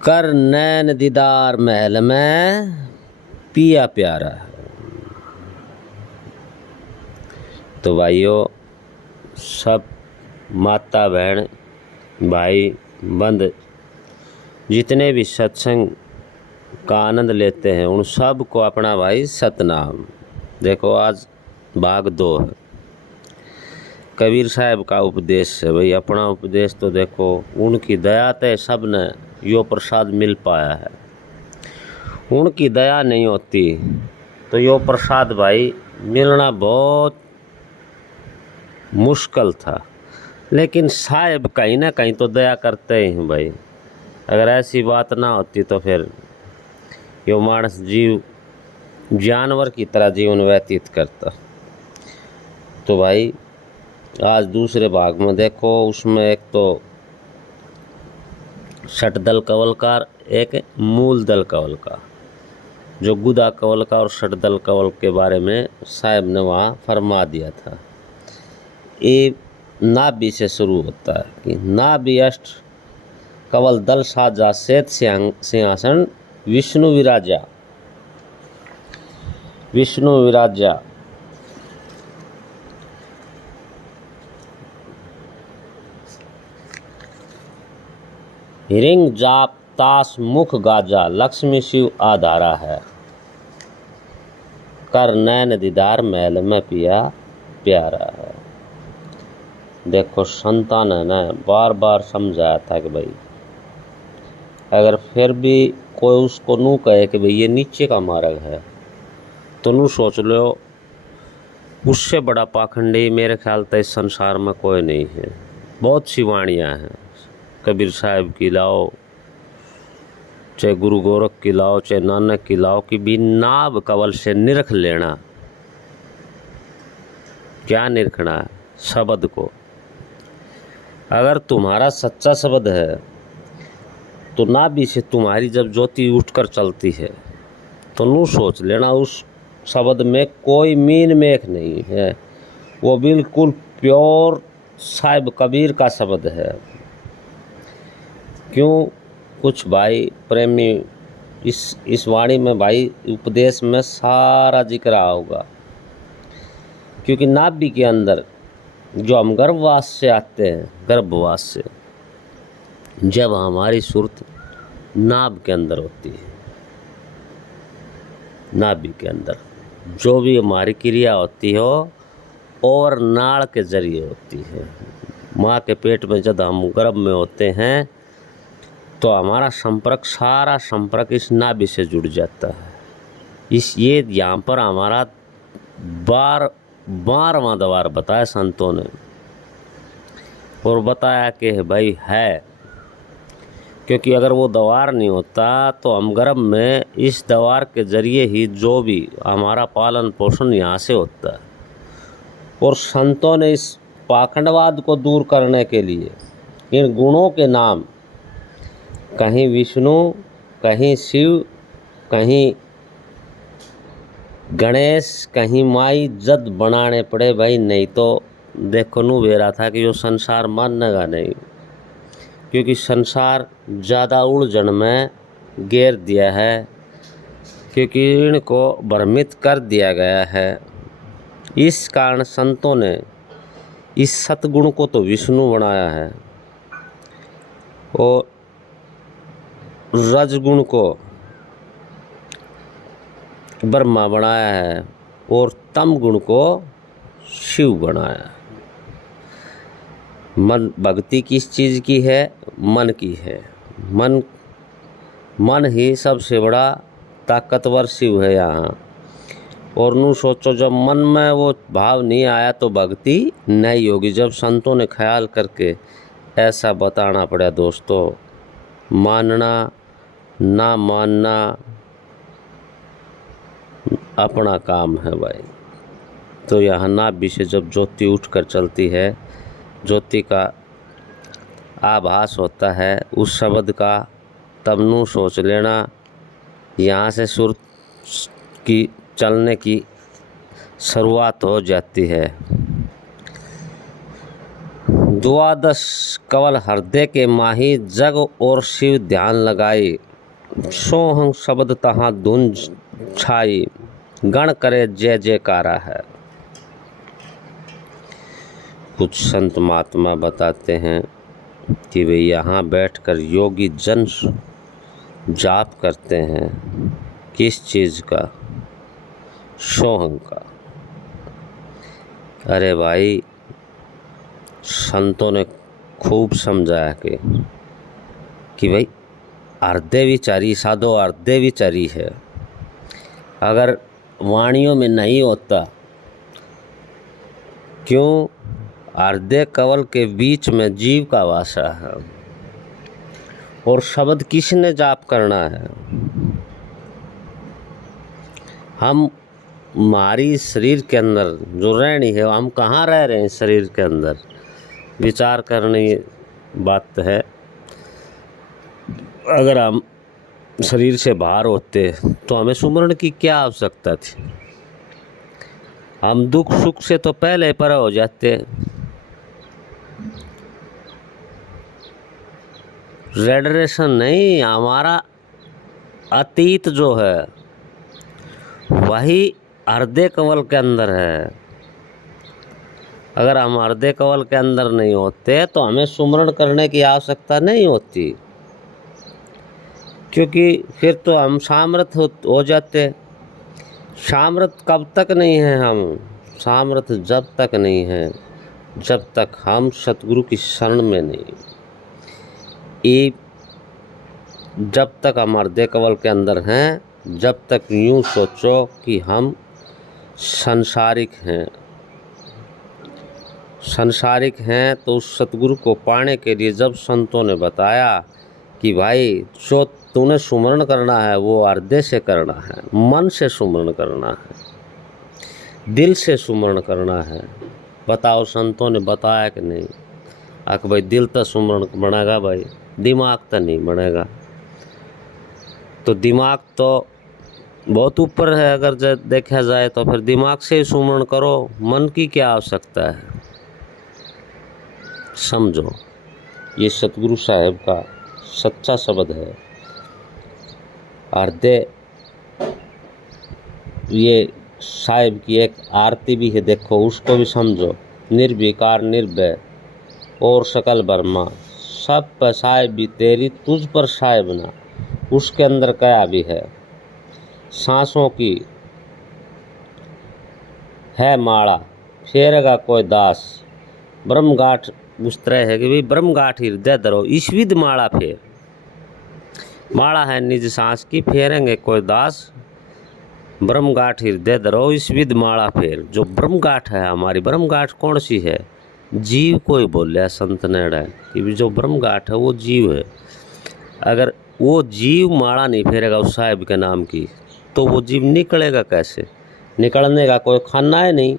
कर नैन दीदार महल में पिया प्यारा। तो भाइयों, सब माता बहन भाई बंद जितने भी सत्संग का आनंद लेते हैं उन सब को अपना भाई सतनाम। देखो आज भाग 2 है, कबीर साहब का उपदेश है। भाई अपना उपदेश तो देखो, उनकी दया ते सब ने यो प्रसाद मिल पाया है। उनकी दया नहीं होती तो यो प्रसाद भाई मिलना बहुत मुश्किल था। लेकिन साहब कहीं ना कहीं तो दया करते ही हैं भाई। अगर ऐसी बात ना होती तो फिर यो मानस जीव जानवर की तरह जीवन व्यतीत करता। तो भाई आज दूसरे भाग में देखो, उसमें एक तो षटदल कवल का, एक मूल दल कवल का, जो गुदा कवल का और षटदल कवल के बारे में साहब ने वहाँ फरमा दिया था। ये नाभि से शुरू होता है कि नाभि अष्ट कवल दल साजा श्वेत सिंहासन विष्णु विराजा। विष्णु विराजा हिरिंग जाप तास मुख गाजा लक्ष्मी शिव आधारा है। कर नैन दीदार महल में पिया प्यारा है। देखो संतान ने बार बार समझाया था कि भाई अगर फिर भी कोई उसको नू कहे कि भाई ये नीचे का मार्ग है तो नू सोच लो उससे बड़ा पाखंडी मेरे ख्याल तक इस संसार में कोई नहीं है। बहुत सी वाणियाँ हैं, कबीर साहब की लाओ, चाहे गुरु गोरख की लाओ, चाहे नानक की लाओ, कि भी नाभ कवल से निरख लेना। क्या निरखना है? शब्द को। अगर तुम्हारा सच्चा शब्द है तो नाभि से तुम्हारी जब ज्योति उठकर चलती है तो नू सोच लेना उस शब्द में कोई मीन मेख नहीं है, वो बिल्कुल प्योर साहिब कबीर का शब्द है। क्यों? कुछ भाई प्रेमी इस वाणी में भाई उपदेश में सारा जिक्र होगा, क्योंकि नाभि के अंदर जो हम गर्भवास से आते हैं, गर्भवास से जब हमारी सुरत नाभ के अंदर होती है, नाभि के अंदर जो भी हमारी क्रिया होती हो और नाड़ के जरिए होती है। माँ के पेट में जब हम गर्भ में होते हैं तो हमारा संपर्क, सारा संपर्क इस नाभि से जुड़ जाता है। ये यहाँ पर हमारा 12वां द्वार बताया संतों ने, और बताया कि भाई है, क्योंकि अगर वो द्वार नहीं होता तो हम गर्भ में इस द्वार के जरिए ही जो भी हमारा पालन पोषण यहाँ से होता है। और संतों ने इस पाखंडवाद को दूर करने के लिए इन गुणों के नाम, कहीं विष्णु, कहीं शिव, कहीं गणेश, कहीं माई जद बनाने पड़े भाई। नहीं तो देखो नू बेरा था कि यो संसार मानेगा नहीं, क्योंकि संसार ज़्यादा उलझन में घेर दिया है, क्योंकि इनको भ्रमित कर दिया गया है। इस कारण संतों ने इस सतगुण को तो विष्णु बनाया है और रजगुण को ब्रह्मा बनाया है और तम गुण को शिव बनाया है। मन भक्ति किस चीज़ की है? मन की है। मन ही सबसे बड़ा ताकतवर शिव है यहाँ। और नू सोचो, जब मन में वो भाव नहीं आया तो भक्ति नहीं होगी। जब संतों ने ख्याल करके ऐसा बताना पड़ा दोस्तों, मानना ना मानना अपना काम है भाई। तो यहाँ नाभि से जब ज्योति उठकर चलती है, ज्योति का आभास होता है उस शब्द का, तब नू सोच लेना यहाँ से सुर की चलने की शुरुआत हो जाती है। द्वादश कवल हृदय के माही जग और शिव ध्यान लगाई, सोहं शब्द तहाँ धुन छाई, गण करे जय जयकारा है। कुछ संत महात्मा बताते हैं कि वे यहाँ बैठकर योगी जन जाप करते हैं। किस चीज़ का? सोहं का। अरे भाई, संतों ने खूब समझाया कि भाई हृदय विचारी साधो हृदय विचारी है। अगर वाणियों में नहीं होता, क्यों? हृदय कवल के बीच में जीव का वासा है और शब्द किसने जाप करना है? हम हमारी शरीर के अंदर जो रहनी है, हम कहाँ रह रहे हैं शरीर के अंदर? विचार करने बात है। अगर हम शरीर से बाहर होते तो हमें सुमरण की क्या आवश्यकता थी? हम दुख सुख से तो पहले पर हो जाते। रेडरेशन नहीं, हमारा अतीत जो है वही हृदय कवल के अंदर है। अगर हम हृदय कवल के अंदर नहीं होते तो हमें सुमरण करने की आवश्यकता नहीं होती, क्योंकि फिर तो हम सामर्थ हो जाते। सामर्थ कब तक नहीं है हम? सामर्थ जब तक नहीं है जब तक हम सतगुरु की शरण में नहीं। ये जब तक हम हृदय कवल के अंदर हैं, जब तक यूँ सोचो कि हम संसारिक हैं। संसारिक हैं तो उस सतगुरु को पाने के लिए जब संतों ने बताया कि भाई जो तूने सुमरण करना है वो हृदय से करना है, मन से सुमरण करना है, दिल से सुमरण करना है। बताओ, संतों ने बताया कि नहीं? भाई दिल तो सुमरण बनेगा, भाई दिमाग तो नहीं बनेगा। तो दिमाग तो बहुत ऊपर है। अगर देखा जाए तो फिर दिमाग से ही सुमरण करो, मन की क्या आवश्यकता है? समझो, ये सतगुरु साहब का सच्चा शब्द है। हृदय, ये साहिब की एक आरती भी है, देखो उसको भी समझो। निर्विकार निर्भय और सकल बर्मा, सब पर साहिब भी तेरी, तुझ पर साहिब ना। उसके अंदर क्या भी है? सांसों की है माला, फेरेगा कोई दास। ब्रह्मगाठ उस तरह है कि भाई ब्रह्मगाठ हृदय धरो, ईश्विद माला फेर। माला है निज सांस की, फेरेंगे कोई दास। ब्रह्मगाठ हृदय धरो, ईश्विद माला फेर। जो ब्रह्मगाठ है हमारी, ब्रह्मगाठ कौन सी है? जीव को ही बोल संत नेड़ा कि जो ब्रह्मगाठ है वो जीव है। अगर वो जीव माला नहीं फेरेगा उस साहिब के नाम की, तो वो जीव निकलेगा कैसे? निकलने का कोई खाना है नहीं।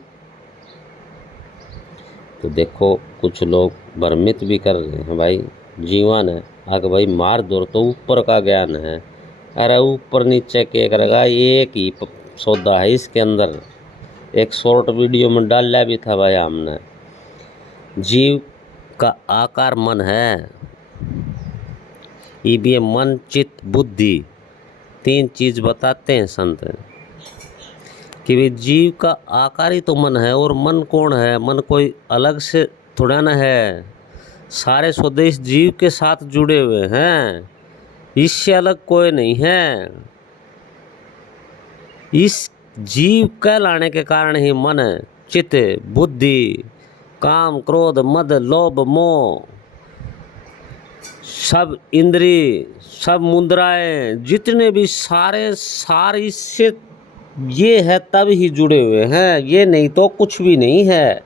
तो देखो, कुछ लोग भ्रमित भी कर रहे हैं, भाई जीवन है, आगे भाई मार दो तो ऊपर का ज्ञान है। अरे ऊपर नीचे के करेगा, एक ही सौदा है इसके अंदर। एक शॉर्ट वीडियो में डाला भी था भाई हमने। जीव का आकार मन है। ये मन चित्त बुद्धि, तीन चीज बताते हैं संत कि भाई जीव का आकार ही तो मन है। और मन कौन है? मन कोई अलग से थोड़ा ना है। सारे स्वदेश जीव के साथ जुड़े हुए हैं, इससे अलग कोई नहीं है। इस जीव कहलाने के कारण ही मन, चित्त, बुद्धि, काम, क्रोध, मद, लोभ, मोह, सब इंद्रिय, सब मुद्राएं, जितने भी सारे इससे ये है तब ही जुड़े हुए हैं। ये नहीं तो कुछ भी नहीं है।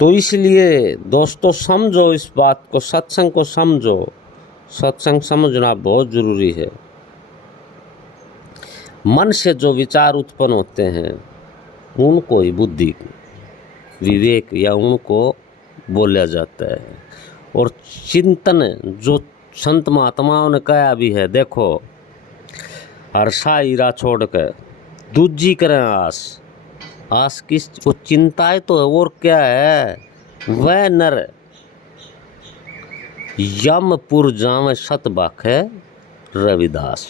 तो इसलिए दोस्तों समझो इस बात को, सत्संग को समझो। सत्संग समझना बहुत ज़रूरी है। मन से जो विचार उत्पन्न होते हैं उनको ही बुद्धि, विवेक या उनको बोला जाता है। और चिंतन जो संत महात्माओं ने कहा भी है, देखो, हर्षा हीरा छोड़ कर दूजी करें आस। आस किस? वो चिंताएं तो है, और क्या है? वह नर यमपुर जावे सत बाखे रविदास।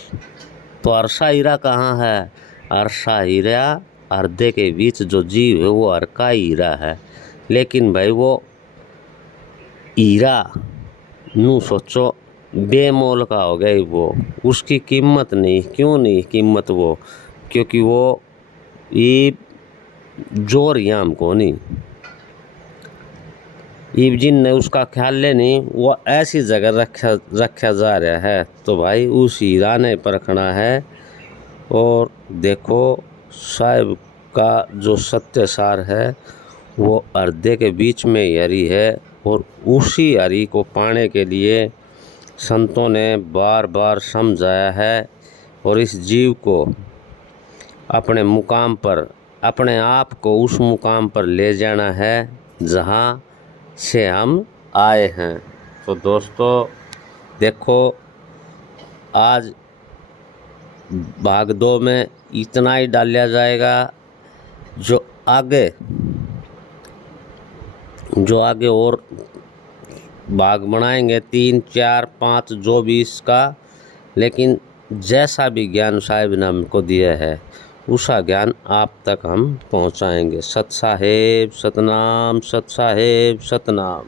तो अरसा हीरा कहाँ है? अरसा हीरा हृदय के बीच जो जीव है वो हर का हीरा है। लेकिन भाई वो हीरा नू सोचो बेमोल का हो गया वो, उसकी कीमत नहीं। क्यों नहीं कीमत वो? क्योंकि वो ये जोर याम को नहीं, ईब जिन ने उसका ख्याल ले नहीं, वो ऐसी जगह रखा जा रहा है। तो भाई उस हीरा ने परखना है। और देखो साहिब का जो सत्य सार है वो हृदय के बीच में ही हरी है। और उसी हरी को पाने के लिए संतों ने बार बार समझाया है। और इस जीव को अपने मुकाम पर, अपने आप को उस मुकाम पर ले जाना है जहाँ से हम आए हैं। तो दोस्तों देखो, आज भाग 2 में इतना ही डाला जाएगा। जो आगे और भाग बनाएंगे 3, 4, 5 जो भी इसका, लेकिन जैसा भी ज्ञान साहिब ने हमको दिया है उसा ज्ञान आप तक हम पहुंचाएंगे। सत साहेब सतनाम, सत साहेब सतनाम।